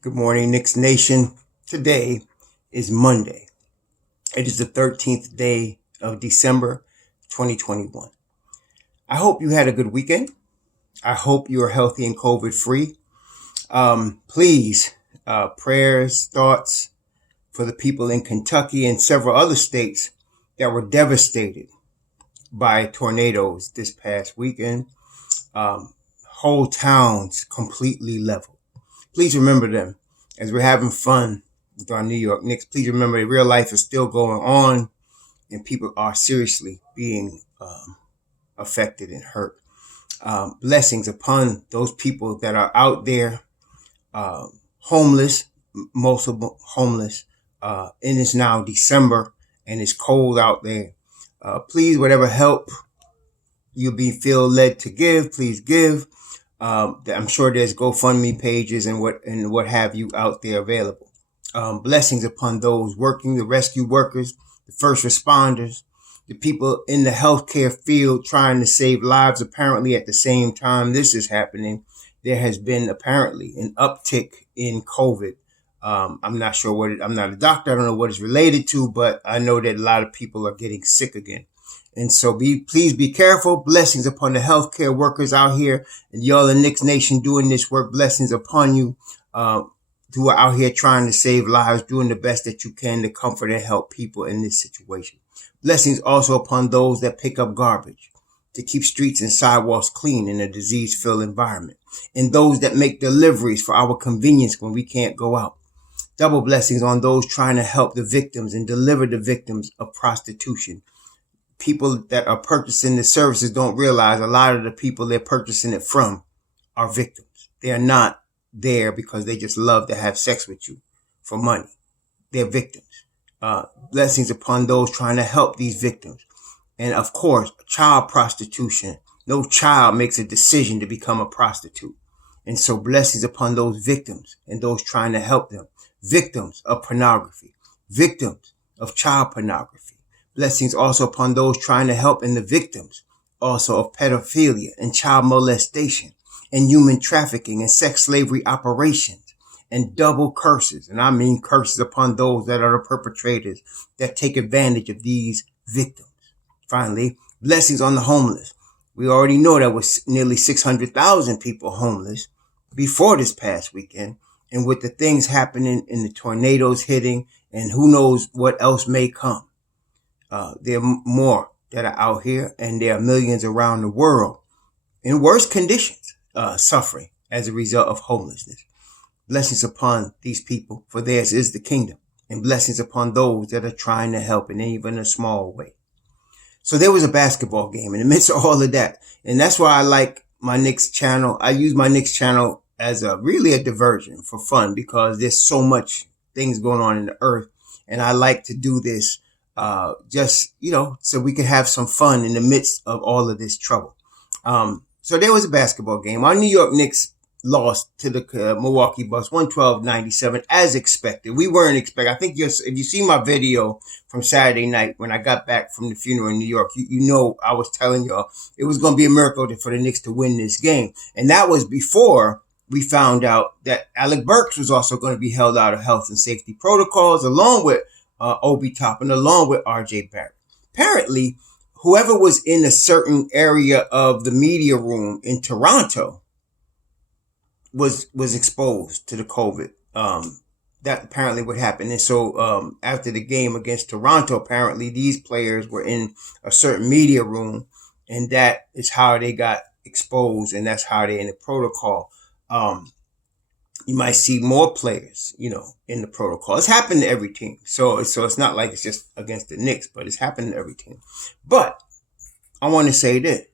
Good morning, Knicks Nation. Today is Monday. It is the 13th day of December 2021. I hope you had a good weekend. I hope you are healthy and COVID free. Please, prayers, thoughts for the people in Kentucky and several other states that were devastated by tornadoes this past weekend. Whole towns completely leveled. Please remember them as we're having fun with our New York Knicks. Please remember that real life is still going on and people are seriously being affected and hurt. Blessings upon those people that are out there, homeless, multiple homeless. And it's now December and it's cold out there. Please, whatever help you feel led to give, please give. I'm sure there's GoFundMe pages and what have you out there available. Blessings upon those working, the rescue workers, the first responders, the people in the healthcare field trying to save lives. Apparently at the same time this is happening, there has been apparently an uptick in COVID. I'm not sure I'm not a doctor. I don't know what it's related to, but I know that a lot of people are getting sick again. And so please be careful. Blessings upon the healthcare workers out here and y'all in Knicks Nation doing this work. Blessings upon you who are out here trying to save lives, doing the best that you can to comfort and help people in this situation. Blessings also upon those that pick up garbage to keep streets and sidewalks clean in a disease-filled environment, and those that make deliveries for our convenience when we can't go out. Double blessings on those trying to help the victims and deliver the victims of prostitution. People that are purchasing the services don't realize a lot of the people they're purchasing it from are victims. They're not there because they just love to have sex with you for money. They're victims. Blessings upon those trying to help these victims. And of course, child prostitution. No child makes a decision to become a prostitute. And so blessings upon those victims and those trying to help them. Victims of pornography. Victims of child pornography. Blessings also upon those trying to help and the victims also of pedophilia and child molestation and human trafficking and sex slavery operations, and double curses. And I mean curses upon those that are the perpetrators that take advantage of these victims. Finally, blessings on the homeless. We already know there was nearly 600,000 people homeless before this past weekend. And with the things happening and the tornadoes hitting and who knows what else may come. There are more that are out here, and there are millions around the world in worse conditions, suffering as a result of homelessness. Blessings upon these people, for theirs is the kingdom, and blessings upon those that are trying to help in even a small way. So there was a basketball game in the midst of all of that, and that's why I like my Knicks channel. I use my Knicks channel as really a diversion for fun because there's so much things going on in the earth, and I like to do this just, so we could have some fun in the midst of all of this trouble. So there was a basketball game. Our New York Knicks lost to the Milwaukee Bucks 112-97 as expected. We weren't expecting. I think if you see my video from Saturday night when I got back from the funeral in New York, you know I was telling y'all it was going to be a miracle for the Knicks to win this game. And that was before we found out that Alec Burks was also going to be held out of health and safety protocols along with Obi Toppin, along with RJ Barrett. Apparently, whoever was in a certain area of the media room in Toronto was exposed to the COVID. That apparently what happened. And so after the game against Toronto, apparently these players were in a certain media room, and that is how they got exposed, and that's how they're in the protocol. You might see more players, in the protocol. It's happened to every team. So it's not like it's just against the Knicks, but it's happened to every team. But I want to say this.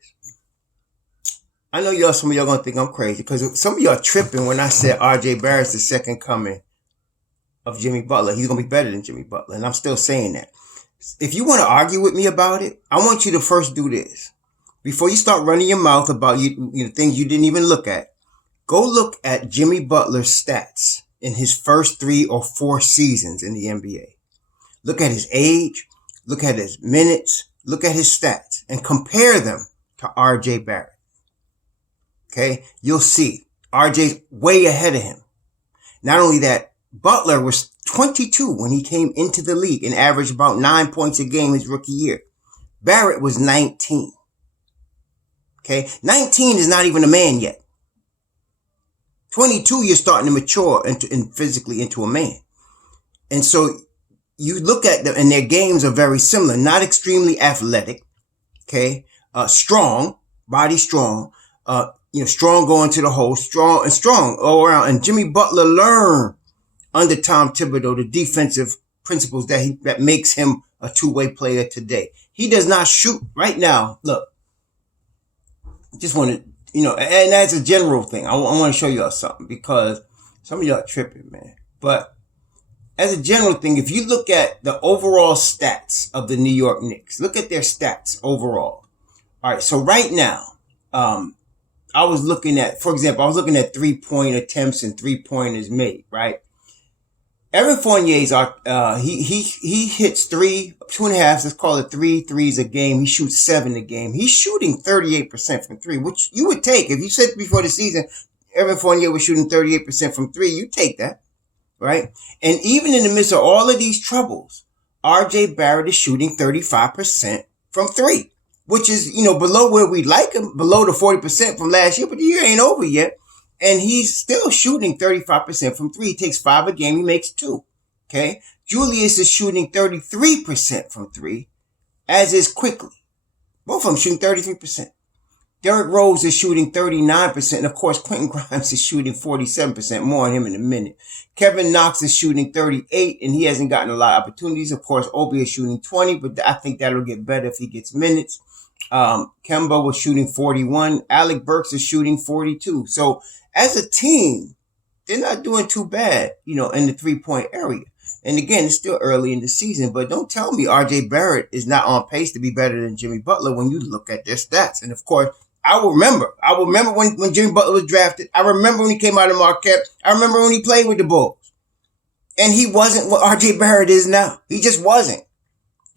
I know some of y'all going to think I'm crazy because some of y'all tripping when I said RJ Barrett's the second coming of Jimmy Butler. He's going to be better than Jimmy Butler. And I'm still saying that. If you want to argue with me about it, I want you to first do this. Before you start running your mouth about things you didn't even look at. Go look at Jimmy Butler's stats in his first 3 or 4 seasons in the NBA. Look at his age, look at his minutes, look at his stats, and compare them to RJ Barrett. Okay? You'll see RJ's way ahead of him. Not only that, Butler was 22 when he came into the league and averaged about 9 points a game his rookie year. Barrett was 19. Okay, 19 is not even a man yet. 22, you're starting to mature and physically into a man. And so you look at them, and their games are very similar. Not extremely athletic, okay, strong, body strong, strong going to the hole, strong all around. And Jimmy Butler learned under Tom Thibodeau the defensive principles that makes him a two-way player today. He does not shoot right now. Look, just want to, and that's a general thing. I want to show y'all something because some of y'all are tripping, man. But as a general thing, if you look at the overall stats of the New York Knicks, look at their stats overall. All right, so right now, I was looking at 3-point attempts and 3-pointers made, right? Evan Fournier's he hits 2.5, let's call it 3 threes a game. He shoots 7 a game. He's shooting 38% from 3, which you would take. If you said before the season, Evan Fournier was shooting 38% from 3, you take that, right? And even in the midst of all of these troubles, RJ Barrett is shooting 35% from 3, which is, below where we'd like him, below the 40% from last year, but the year ain't over yet. And he's still shooting 35% from 3. He takes 5 a game. He makes 2. Okay. Julius is shooting 33% from 3, as is Quickly. Both of them shooting 33%. Derrick Rose is shooting 39%. And of course, Quentin Grimes is shooting 47%. More on him in a minute. Kevin Knox is shooting 38, and he hasn't gotten a lot of opportunities. Of course, Obi is shooting 20, but I think that'll get better if he gets minutes. Kemba was shooting 41. Alec Burks is shooting 42. So as a team, they're not doing too bad, in the 3-point area. And again, it's still early in the season, but don't tell me RJ Barrett is not on pace to be better than Jimmy Butler when you look at their stats. And of course, I will remember when Jimmy Butler was drafted. I remember when he came out of Marquette. I remember when he played with the Bulls. And he wasn't what RJ Barrett is now. He just wasn't.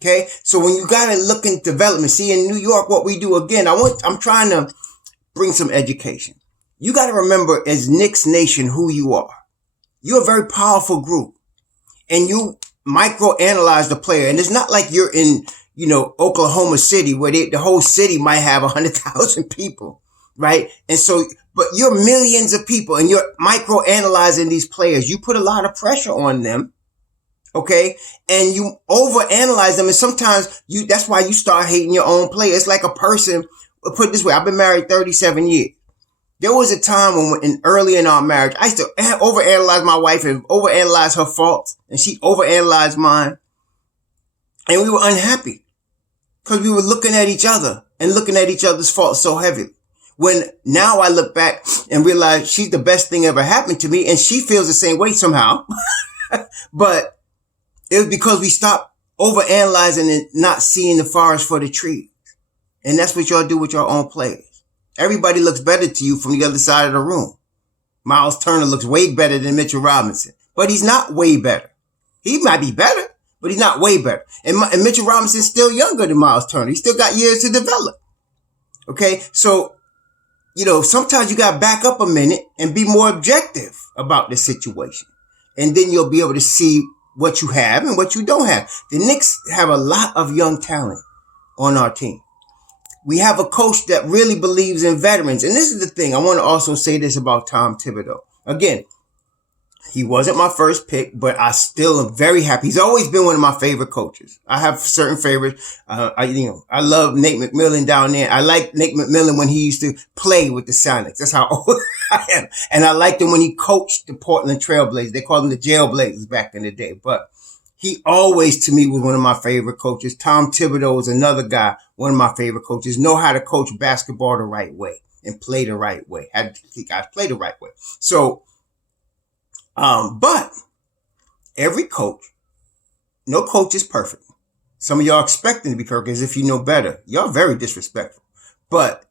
Okay. So when you got to look in development, see in New York, what we do again, I'm trying to bring some education. You got to remember as Knicks Nation who you are. You're a very powerful group and you micro-analyze the player. And it's not like you're in, Oklahoma City where the whole city might have 100,000 people, right? And so, but you're millions of people and you're micro-analyzing these players. You put a lot of pressure on them. Okay. And you overanalyze them. And sometimes that's why you start hating your own player. It's like a person, put it this way. I've been married 37 years. There was a time early in our marriage, I used to overanalyze my wife and overanalyze her faults, and she overanalyzed mine. And we were unhappy because we were looking at each other and looking at each other's faults so heavily. When now I look back and realize she's the best thing ever happened to me, and she feels the same way somehow. But it was because we stopped overanalyzing and not seeing the forest for the trees. And that's what y'all do with your own players. Everybody looks better to you from the other side of the room. Miles Turner looks way better than Mitchell Robinson, but he's not way better. He might be better, but he's not way better. And Mitchell Robinson's still younger than Miles Turner. He's still got years to develop. Okay. So, sometimes you got to back up a minute and be more objective about the situation. And then you'll be able to see what you have and what you don't have. The Knicks have a lot of young talent on our team. We have a coach that really believes in veterans. And this is the thing. I want to also say this about Tom Thibodeau. Again, he wasn't my first pick, but I still am very happy. He's always been one of my favorite coaches. I have certain favorites. I love Nate McMillan down there. I like Nate McMillan when he used to play with the Sonics. That's how old I am. And I liked him when he coached the Portland Trailblazers. They called them the Jailblazers back in the day. But he always, to me, was one of my favorite coaches. Tom Thibodeau is another guy, one of my favorite coaches. Know how to coach basketball the right way and play the right way. Had to teach guys play the right way. So, but every coach, no coach is perfect. Some of y'all expecting to be perfect as if you know better. Y'all very disrespectful. But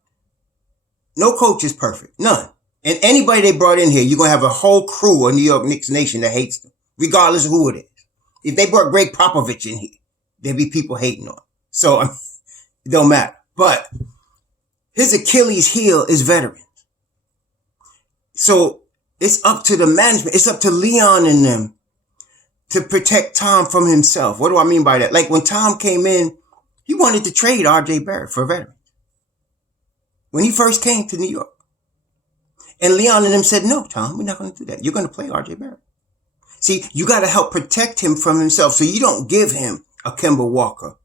no coach is perfect. None. And anybody they brought in here, you're going to have a whole crew of New York Knicks Nation that hates them, regardless of who it is. If they brought Greg Popovich in here, there'd be people hating on him. So it don't matter. But his Achilles heel is veterans. So It's up to the management. It's up to Leon and them to protect Tom from himself. What do I mean by that? Like when Tom came in, he wanted to trade R.J. Barrett for veterans. When he first came to New York. And Leon and them said, no, Tom, we're not going to do that. You're going to play R.J. Barrett. See, you got to help protect him from himself. So you don't give him a Kemba Walker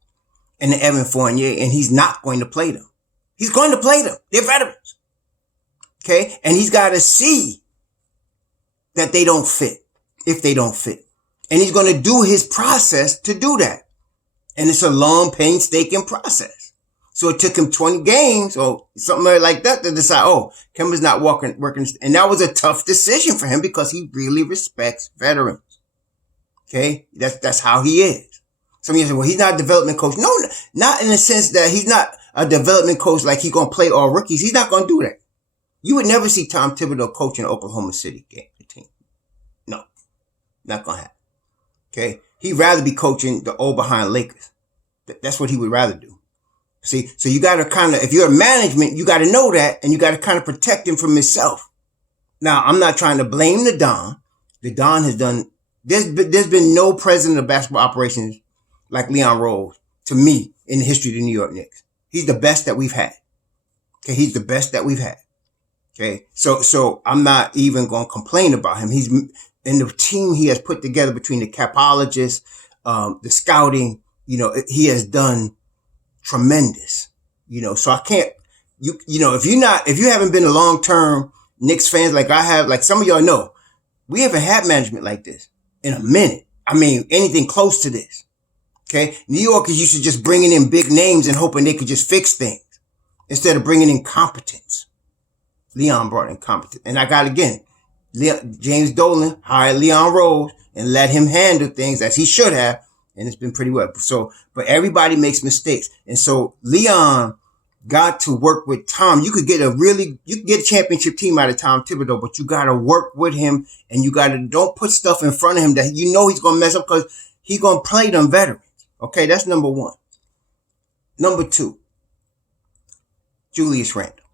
and an Evan Fournier, and he's not going to play them. He's going to play them. They're veterans. Okay? And he's got to see that they don't fit, if they don't fit. And he's going to do his process to do that. And it's a long, painstaking process. So it took him 20 games or something like that to decide, oh, Kemba's not working. And that was a tough decision for him because he really respects veterans. Okay? That's how he is. Some of you say, well, he's not a development coach. No, not in the sense that he's not a development coach like he's going to play all rookies. He's not going to do that. You would never see Tom Thibodeau coaching an Oklahoma City team. No, not going to happen. Okay? He'd rather be coaching the old behind Lakers. That's what he would rather do. See, so you got to kind of, if you're a management, you got to know that, and you got to kind of protect him from himself. Now, I'm not trying to blame the Don. The Don has done, there's been no president of basketball operations like Leon Rose, to me, in the history of the New York Knicks. He's the best that we've had. Okay, he's the best that we've had. Okay, so I'm not even going to complain about him. He's in the team he has put together between the capologists, the scouting, he has done tremendous, so I can't, if you haven't been a long-term Knicks fans like I have, like some of y'all know, we haven't had management like this in a minute. I mean, anything close to this. Okay. New York is used to just bringing in big names and hoping they could just fix things instead of bringing in competence. Leon brought in competence. And I got again, James Dolan hired Leon Rose and let him handle things as he should have. And it's been pretty well. But everybody makes mistakes. And so Leon got to work with Tom. You could get a championship team out of Tom Thibodeau, but you got to work with him, and don't put stuff in front of him that he's going to mess up because he's going to play them veterans. Okay. That's number one. Number two, Julius Randle.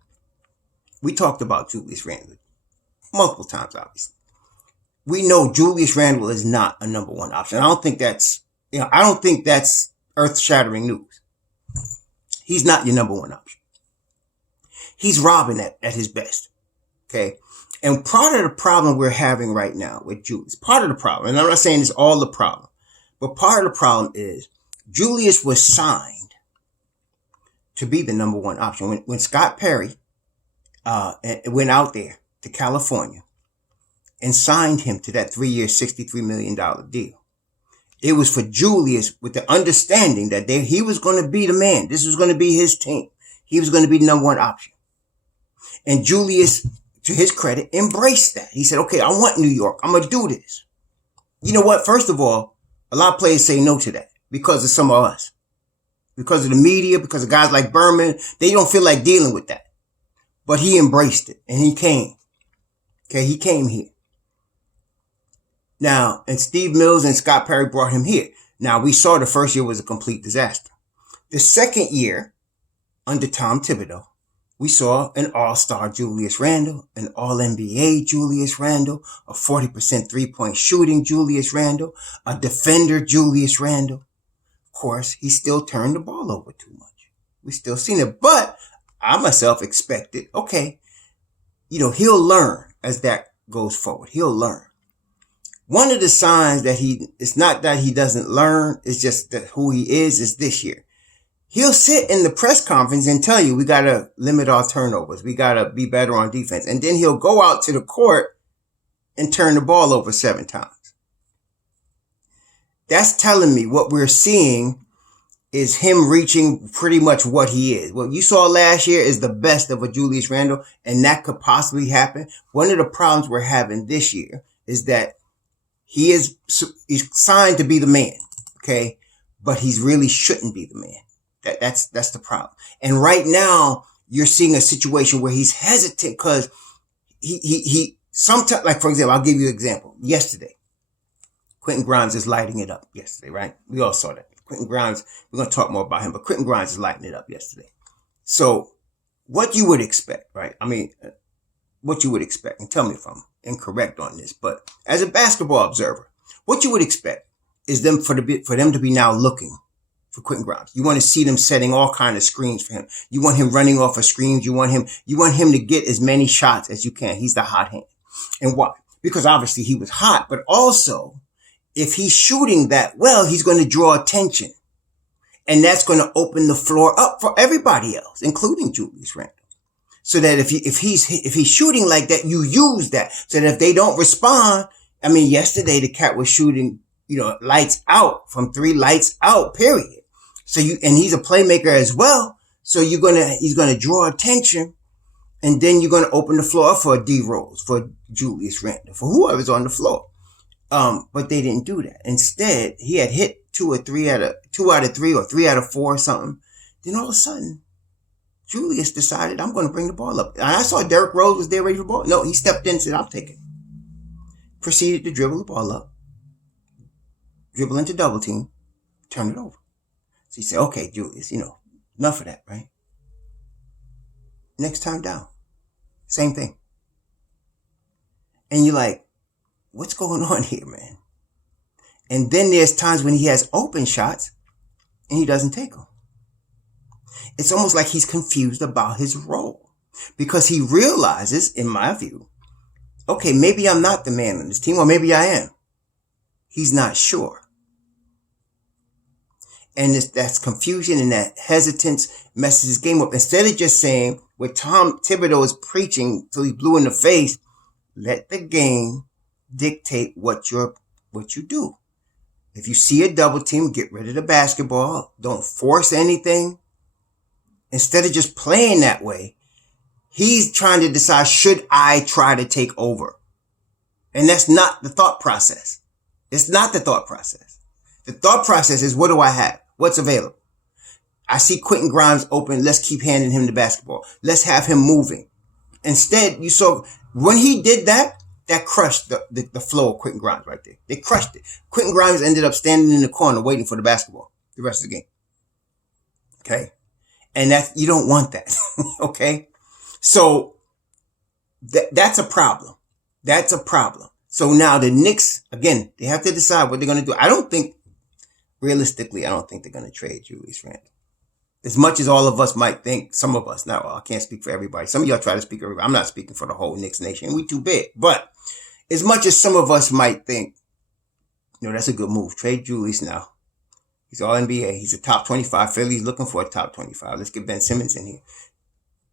We talked about Julius Randle multiple times, obviously. We know Julius Randle is not a number one option. I don't think that's earth-shattering news. He's not your number one option. He's robbing at his best. Okay? And part of the problem we're having right now with Julius, part of the problem, and I'm not saying it's all the problem, but part of the problem is Julius was signed to be the number one option. When Scott Perry went out there to California and signed him to that 3-year, $63 million deal, it was for Julius with the understanding that he was going to be the man. This was going to be his team. He was going to be the number one option. And Julius, to his credit, embraced that. He said, okay, I want New York. I'm going to do this. You know what? First of all, a lot of players say no to that because of some of us. Because of the media, because of guys like Berman. They don't feel like dealing with that. But he embraced it and he came. Okay, he came here. Now, and Steve Mills and Scott Perry brought him here. Now, we saw the first year was a complete disaster. The second year, under Tom Thibodeau, we saw an all-star Julius Randle, an all-NBA Julius Randle, a 40% three-point shooting Julius Randle, a defender Julius Randle. Of course, he still turned the ball over too much. We still seen it, but I myself expected, okay, he'll learn as that goes forward. He'll learn. One of the signs that it's not that he doesn't learn, it's just that who he is this year. He'll sit in the press conference and tell you, we got to limit our turnovers. We got to be better on defense. And then he'll go out to the court and turn the ball over 7 times. That's telling me what we're seeing is him reaching pretty much what he is. What you saw last year is the best of a Julius Randle, and that could possibly happen. One of the problems we're having this year is that he's signed to be the man, okay? But he really shouldn't be the man. That's the problem. And right now, you're seeing a situation where he's hesitant because he sometimes, like for example, I'll give you an example. Yesterday, Quentin Grimes is lighting it up yesterday, right? We all saw that. Quentin Grimes, we're going to talk more about him, but Quentin Grimes is lighting it up yesterday. So what you would expect, right? I mean, what you would expect, and tell me if I'm incorrect on this, but as a basketball observer, what you would expect is for them to be now looking for Quentin Grimes. You want to see them setting all kind of screens for him. You want him running off of screens. You want him to get as many shots as you can. He's the hot hand. And why? Because obviously he was hot, but also if he's shooting that well, he's going to draw attention. And that's going to open the floor up for everybody else, including Julius Randle. So that if he's shooting like that, you use that. So that if they don't respond, I mean, yesterday the cat was shooting, lights out from 3, lights out, period. So and he's a playmaker as well. So he's going to draw attention, and then you're going to open the floor up for D Rose, for Julius Randle, for whoever's on the floor. But they didn't do that. Instead, he had hit 2 out of 3 or 3 out of 4 or something. Then all of a sudden, Julius decided, I'm going to bring the ball up. And I saw Derrick Rose was there ready for the ball. No, he stepped in and said, I'll take it. Proceeded to dribble the ball up, dribble into double team, turn it over. So he said, okay, Julius, enough of that, right? Next time down, same thing. And you're like, what's going on here, man? And then there's times when he has open shots and he doesn't take them. It's almost like he's confused about his role, because he realizes, in my view, okay, maybe I'm not the man on this team, or maybe I am. He's not sure. And that's confusion, and that hesitance messes his game up. Instead of just saying what Tom Thibodeau is preaching till he's blue in the face, let the game dictate what you do. If you see a double team, get rid of the basketball. Don't force anything. Instead of just playing that way, he's trying to decide, should I try to take over? And that's not the thought process. It's not the thought process. The thought process is, what do I have? What's available? I see Quentin Grimes open. Let's keep handing him the basketball. Let's have him moving. Instead, you saw when he did that, that crushed the flow of Quentin Grimes right there. They crushed it. Quentin Grimes ended up standing in the corner waiting for the basketball the rest of the game. Okay? And you don't want that. Okay? So that's a problem. That's a problem. So now the Knicks, again, they have to decide what they're going to do. Realistically, I don't think they're going to trade Julius Randle. As much as all of us might think, some of us, now I can't speak for everybody. Some of y'all try to speak for everybody. I'm not speaking for the whole Knicks nation. We too big. But as much as some of us might think, that's a good move. Trade Julius now. He's all NBA. He's a top 25. Philly's looking for a top 25. Let's get Ben Simmons in here.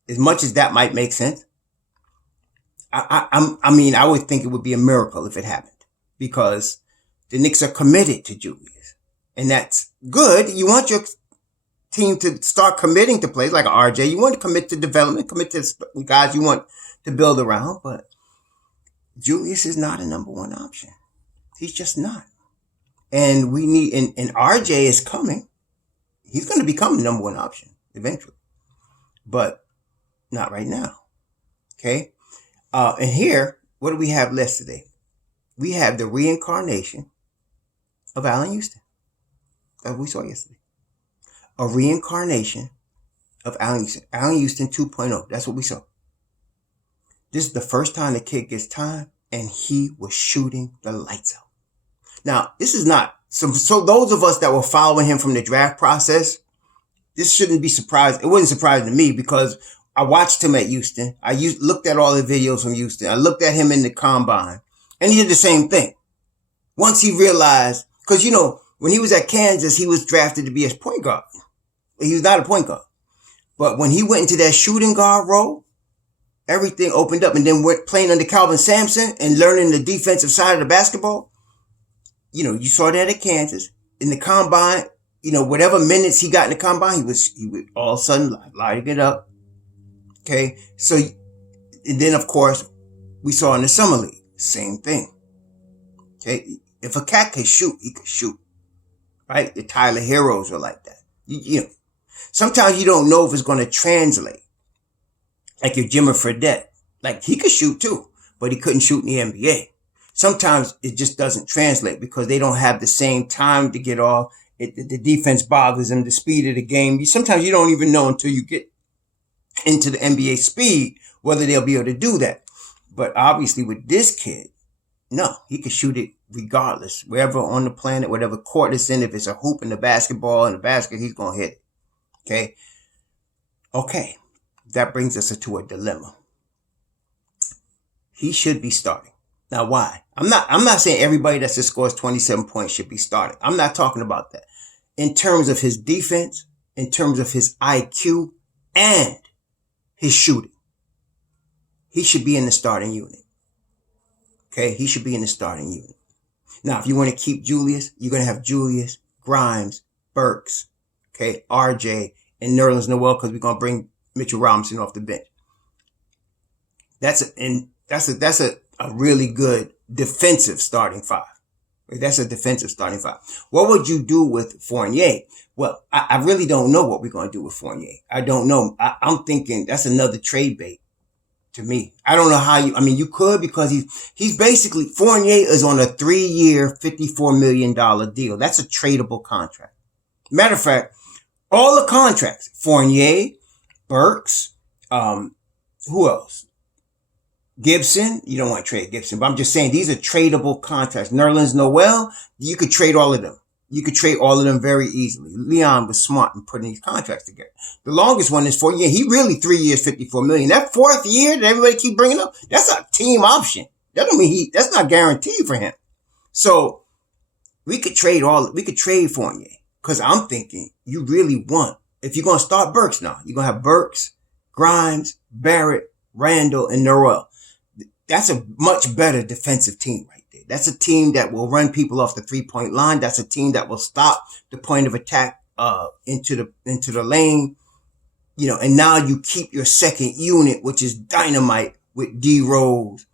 As much as that might make sense, I would think it would be a miracle if it happened, because the Knicks are committed to Julius, and that's good. You want your team to start committing to players like RJ. You want to commit to development, commit to guys you want to build around, but Julius is not a number one option. He's just not. And we need, and RJ is coming. He's going to become the number one option eventually, but not right now. Okay. And here, what do we have left today? We have the reincarnation of Allan Houston that we saw yesterday. A reincarnation of Allan Houston. Allan Houston 2.0. That's what we saw. This is the first time the kid gets time, and he was shooting the lights out. Now, this is not, so those of us that were following him from the draft process, this shouldn't be surprised. It wasn't surprising to me, because I watched him at Houston. I looked at all the videos from Houston. I looked at him in the combine, and he did the same thing. Once he realized, because, when he was at Kansas, he was drafted to be a point guard. He was not a point guard. But when he went into that shooting guard role, everything opened up, and then went playing under Calvin Sampson and learning the defensive side of the basketball. You saw that at Kansas. In the combine, whatever minutes he got in the combine, he would all of a sudden lighting it up. Okay. So, and then of course, we saw in the summer league, same thing. Okay. If a cat can shoot, he can shoot. Right? The Tyler Heroes are like that. Sometimes you don't know if it's going to translate. Like your Jimmy Fredette. Like, he could shoot too, but he couldn't shoot in the NBA. Sometimes it just doesn't translate because they don't have the same time to get off. The defense bothers them, the speed of the game. Sometimes you don't even know until you get into the NBA speed whether they'll be able to do that. But obviously with this kid, no, he can shoot it regardless. Wherever on the planet, whatever court it's in, if it's a hoop in the basketball in the basket, he's going to hit it. Okay? Okay. That brings us to a dilemma. He should be starting. Now, why? I'm not saying everybody that just scores 27 points should be starting. I'm not talking about that. In terms of his defense, in terms of his IQ, and his shooting, he should be in the starting unit. Okay, he should be in the starting unit. Now, if you want to keep Julius, you're going to have Julius, Grimes, Burks, okay, RJ, and Nerlens Noel, because we're going to bring Mitchell Robinson off the bench. That's a really good defensive starting five. That's a defensive starting five. What would you do with Fournier? Well, I really don't know what we're going to do with Fournier. I don't know. I'm thinking that's another trade bait to me. I don't know how you could, because he's basically, Fournier is on a 3-year, $54 million deal. That's a tradable contract. Matter of fact, all the contracts, Fournier, Burks, who else? Gibson, you don't want to trade Gibson, but I'm just saying these are tradable contracts. Nerlens Noel, you could trade all of them. You could trade all of them very easily. Leon was smart in putting these contracts together. The longest one is 4 years. He really 3 years, $54 million. That fourth year that everybody keep bringing up, that's a team option. That don't mean that's not guaranteed for him. So we could trade Fournier, because I'm thinking you really want, if you're going to start Burks now, you're going to have Burks, Grimes, Barrett, Randle, and Noel. That's a much better defensive team right there. That's a team that will run people off the 3-point line. That's a team that will stop the point of attack into the lane. And now you keep your second unit, which is dynamite, with D Rose,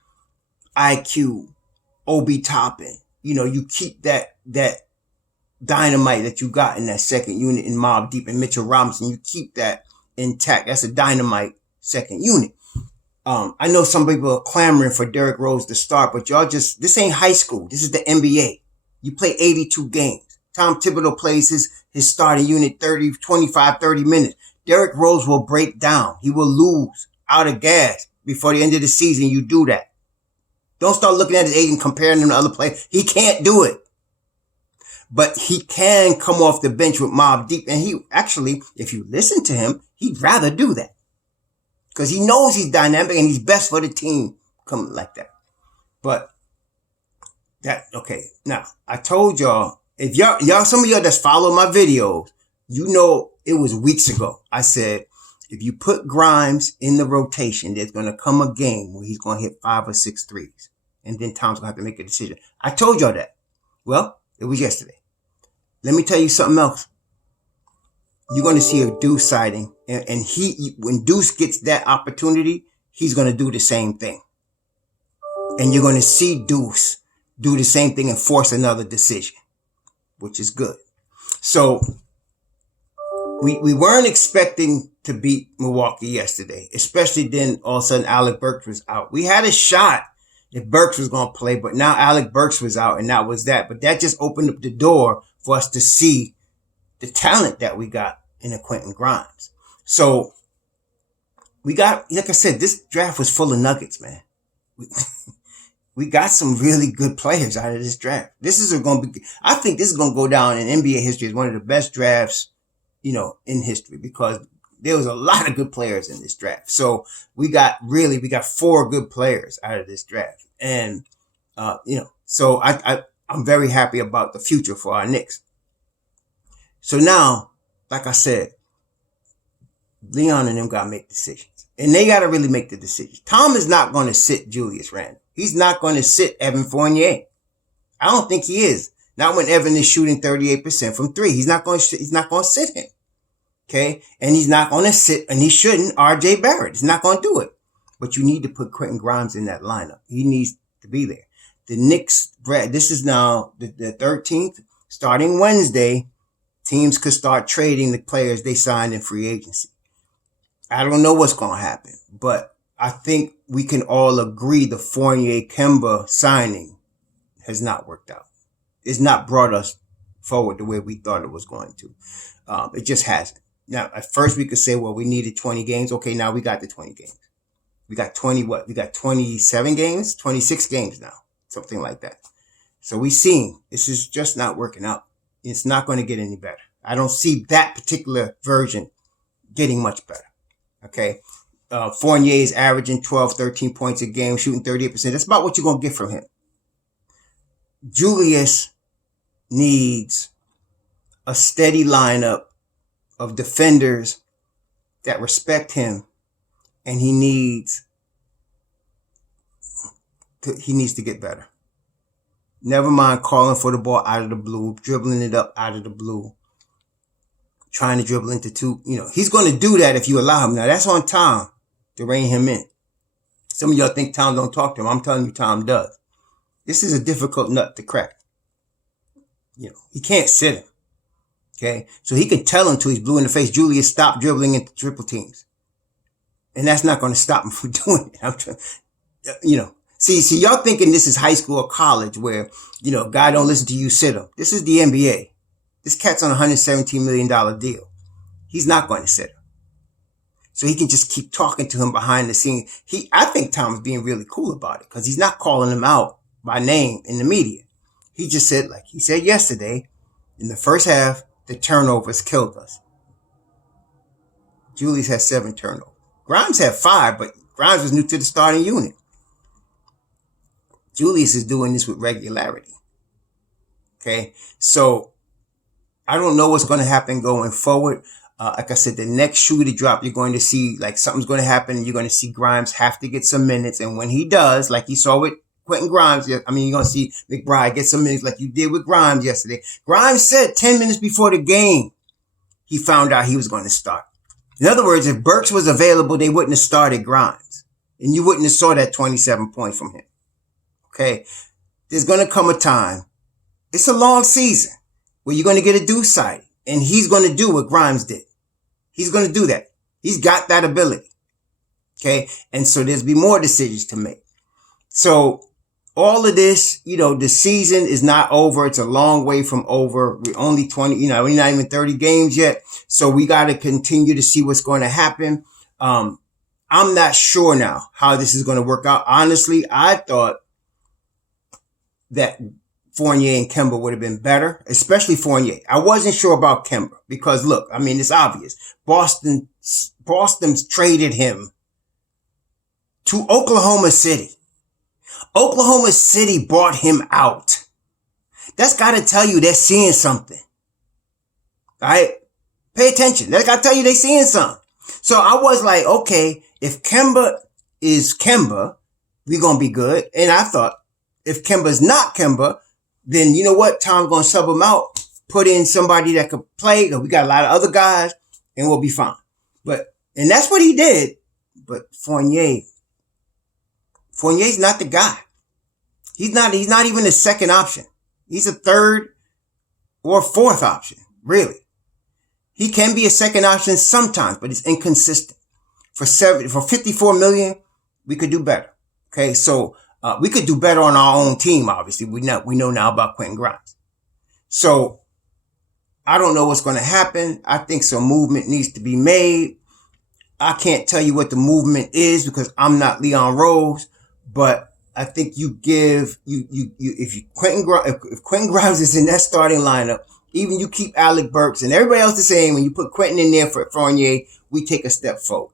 IQ, Obi Toppin. You keep that dynamite that you got in that second unit in Mobb Deep and Mitchell Robinson. You keep that intact. That's a dynamite second unit. I know some people are clamoring for Derrick Rose to start, but this ain't high school. This is the NBA. You play 82 games. Tom Thibodeau plays his starting unit 25, 30 minutes. Derrick Rose will break down. He will lose out of gas before the end of the season. You do that. Don't start looking at his age and comparing him to other players. He can't do it. But he can come off the bench with Mobb Deep. And he actually, if you listen to him, he'd rather do that. Because he knows he's dynamic and he's best for the team coming like that. But okay. Now, I told y'all, if y'all, some of y'all that's follow my videos, it was weeks ago. I said, if you put Grimes in the rotation, there's going to come a game where he's going to hit 5 or 6 threes. And then Tom's going to have to make a decision. I told y'all that. Well, it was yesterday. Let me tell you something else. You're going to see a Deuce sighting. And when Deuce gets that opportunity, he's going to do the same thing. And you're going to see Deuce do the same thing and force another decision, which is good. So we weren't expecting to beat Milwaukee yesterday, especially then all of a sudden Alec Burks was out. We had a shot if Burks was going to play, but now Alec Burks was out, and that was that. But that just opened up the door for us to see the talent that we got in a Quentin Grimes. So we got, like I said, this draft was full of nuggets, man. We got some really good players out of this draft. I think this is going to go down in NBA history as one of the best drafts, in history, because there was a lot of good players in this draft. So we got 4 good players out of this draft. And, so I'm very happy about the future for our Knicks. So now, like I said, Leon and them got to make decisions. And they got to really make the decisions. Tom is not going to sit Julius Randle. He's not going to sit Evan Fournier. I don't think he is. Not when Evan is shooting 38% from 3. He's not going to sit him. Okay? And he's not going to sit, and he shouldn't, RJ Barrett. He's not going to do it. But you need to put Quentin Grimes in that lineup. He needs to be there. The Knicks, this is now the 13th, starting Wednesday, teams could start trading the players they signed in free agency. I don't know what's going to happen, but I think we can all agree the Fournier-Kemba signing has not worked out. It's not brought us forward the way we thought it was going to. It just hasn't. Now, at first we could say, well, we needed 20 games. Okay, now we got the 20 games. We got 20, what? We got 27 games, 26 games now, something like that. So we seen this is just not working out. It's not going to get any better. I don't see that particular version getting much better. Okay. Fournier is averaging 12, 13 points a game, shooting 38%. That's about what you're going to get from him. Julius needs a steady lineup of defenders that respect him, and he needs to get better. Never mind calling for the ball out of the blue, dribbling it up out of the blue, trying to dribble into two. He's going to do that if you allow him. Now, that's on Tom to rein him in. Some of y'all think Tom don't talk to him. I'm telling you, Tom does. This is a difficult nut to crack. He can't sit him. Okay? So he can tell him till he's blue in the face, Julius, stop dribbling into triple teams. And that's not going to stop him from doing it. See, y'all thinking this is high school or college where, guy don't listen to you, sit him. This is the NBA. This cat's on a $117 million deal. He's not going to sit him. So he can just keep talking to him behind the scenes. I think Tom's being really cool about it because he's not calling him out by name in the media. He just said, like he said yesterday, in the first half, the turnovers killed us. Julius had 7 turnovers. Grimes had 5, but Grimes was new to the starting unit. Julius is doing this with regularity. Okay, so I don't know what's going to happen going forward. Like I said, the next shoe to drop, you're going to see like something's going to happen. And you're going to see Grimes have to get some minutes. And when he does, like you saw with Quentin Grimes, you're going to see McBride get some minutes like you did with Grimes yesterday. Grimes said 10 minutes before the game, he found out he was going to start. In other words, if Burks was available, they wouldn't have started Grimes. And you wouldn't have saw that 27 points from him. Okay. There's going to come a time. It's a long season where you're going to get a deuce sighting. And he's going to do what Grimes did. He's going to do that. He's got that ability. Okay. And so there's be more decisions to make. So all of this, the season is not over. It's a long way from over. We're only 20, we're not even 30 games yet. So we got to continue to see what's going to happen. I'm not sure now how this is going to work out. Honestly, I thought that Fournier and Kemba would have been better, especially Fournier. I wasn't sure about Kemba because look, it's obvious. Boston's traded him to Oklahoma City. Oklahoma City bought him out. That's got to tell you they're seeing something. All right? Pay attention. That's got to tell you they're seeing something. So I was like, okay, if Kemba is Kemba, we're going to be good. And I thought, if Kemba's not Kemba, then you know what? Tom's going to sub him out, put in somebody that could play. We got a lot of other guys, and we'll be fine. And that's what he did. But Fournier's not the guy. He's not even a second option. He's a third or fourth option, really. He can be a second option sometimes, but it's inconsistent. For 54 million, we could do better. Okay, so we could do better on our own team. Obviously, we know now about Quentin Grimes. So I don't know what's going to happen. I think some movement needs to be made. I can't tell you what the movement is because I'm not Leon Rose, but I think if Quentin Grimes is in that starting lineup, even you keep Alec Burks and everybody else the same, when you put Quentin in there for Fournier, we take a step forward.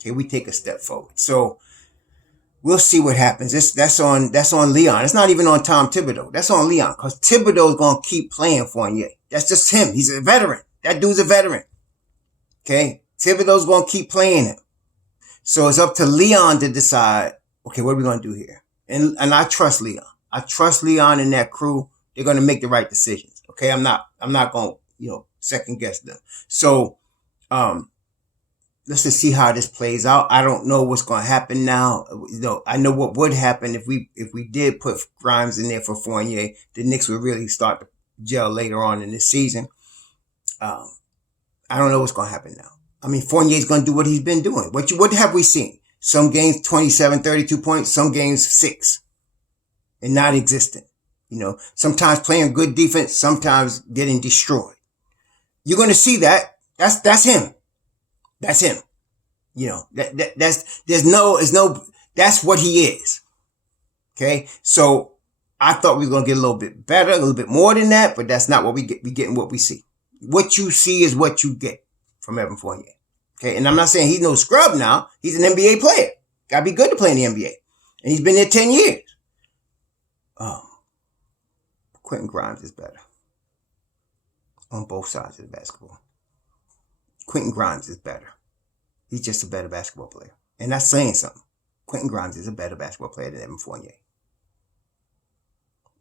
Okay, we take a step forward. So we'll see what happens. That's on Leon. It's not even on Tom Thibodeau. That's on Leon because Thibodeau's going to keep playing Fournier. That's just him. He's a veteran. That dude's a veteran. Okay, Thibodeau's going to keep playing him. So it's up to Leon to decide, okay, what are we going to do here? And I trust Leon. I trust Leon and that crew. They're going to make the right decisions. Okay, I'm not going to, second guess them. So, let's just see how this plays out. I don't know what's going to happen now. I know what would happen if we did put Grimes in there for Fournier. The Knicks would really start to gel later on in this season. I don't know what's going to happen now. Fournier's going to do what he's been doing. What have we seen? Some games 27, 32 points, some games 6 and not existent. Sometimes playing good defense, sometimes getting destroyed. You're going to see that. That's him. That's him. That's what he is. Okay. So I thought we were going to get a little bit better, a little bit more than that, but that's not what we get. We getting what we see. What you see is what you get from Evan Fournier. Okay. And I'm not saying he's no scrub now. He's an NBA player. Got to be good to play in the NBA. And he's been there 10 years. Quentin Grimes is better on both sides of the basketball. Quentin Grimes is better. He's just a better basketball player. And that's saying something. Quentin Grimes is a better basketball player than Evan Fournier.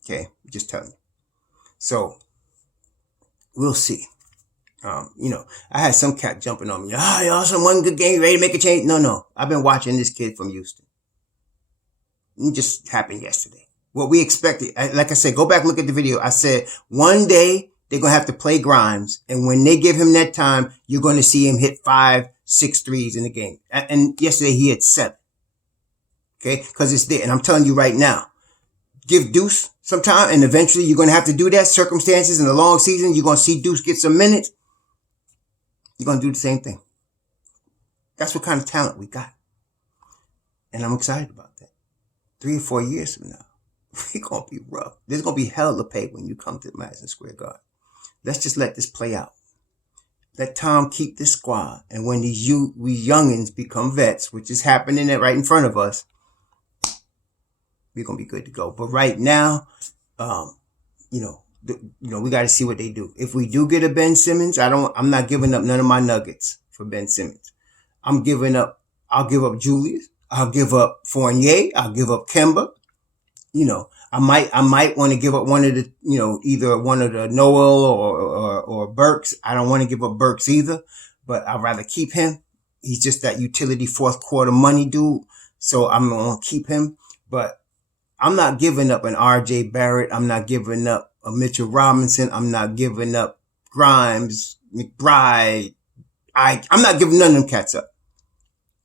Okay, just telling you. So, we'll see. I had some cat jumping on me. Y'all, one good game, ready to make a change? No. I've been watching this kid from Houston. It just happened yesterday. What we expected, like I said, go back, look at the video. I said, one day they're going to have to play Grimes. And when they give him that time, you're going to see him hit 5, 6 threes in the game. And yesterday he hit 7. Okay. Cause it's there. And I'm telling you right now, give Deuce some time and eventually you're going to have to do that. Circumstances in the long season, you're going to see Deuce get some minutes. You're going to do the same thing. That's what kind of talent we got. And I'm excited about that. 3 or 4 years from now. We're going to be rough. There's going to be hell to pay when you come to Madison Square Garden. Let's just let this play out. Let Tom keep this squad. And when we youngins become vets, which is happening right in front of us, we're going to be good to go. But right now, we got to see what they do. If we do get a Ben Simmons, I'm not giving up none of my nuggets for Ben Simmons. I'll give up Julius. I'll give up Fournier. I'll give up Kemba. I might want to give up one of the, either one of the Noel or Burks. I don't want to give up Burks either, but I'd rather keep him. He's just that utility fourth quarter money dude. So I'm going to keep him, but I'm not giving up an RJ Barrett. I'm not giving up a Mitchell Robinson. I'm not giving up Grimes, McBride. I'm not giving none of them cats up.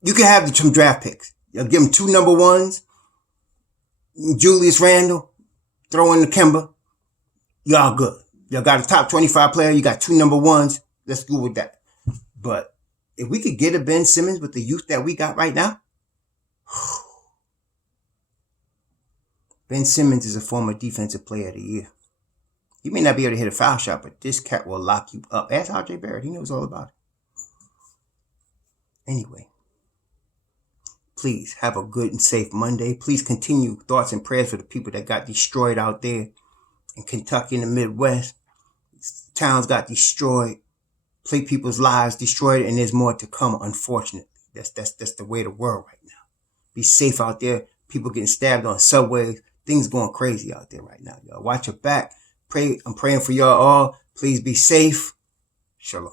You can have some draft picks. I'll give them 2 number 1s. Julius Randle, throw in the Kemba. Y'all good. Y'all got a top 25 player. You got 2 number 1s. Let's go with that. But if we could get a Ben Simmons with the youth that we got right now, Ben Simmons is a former defensive player of the year. He may not be able to hit a foul shot, but this cat will lock you up. Ask RJ Barrett. He knows all about it. Anyway. Please have a good and safe Monday. Please continue thoughts and prayers for the people that got destroyed out there in Kentucky in the Midwest. Towns got destroyed. People's lives destroyed, and there's more to come, unfortunately. That's the way of the world right now. Be safe out there. People getting stabbed on subways. Things going crazy out there right now, y'all. Watch your back. I'm praying for y'all all. Please be safe. Shalom.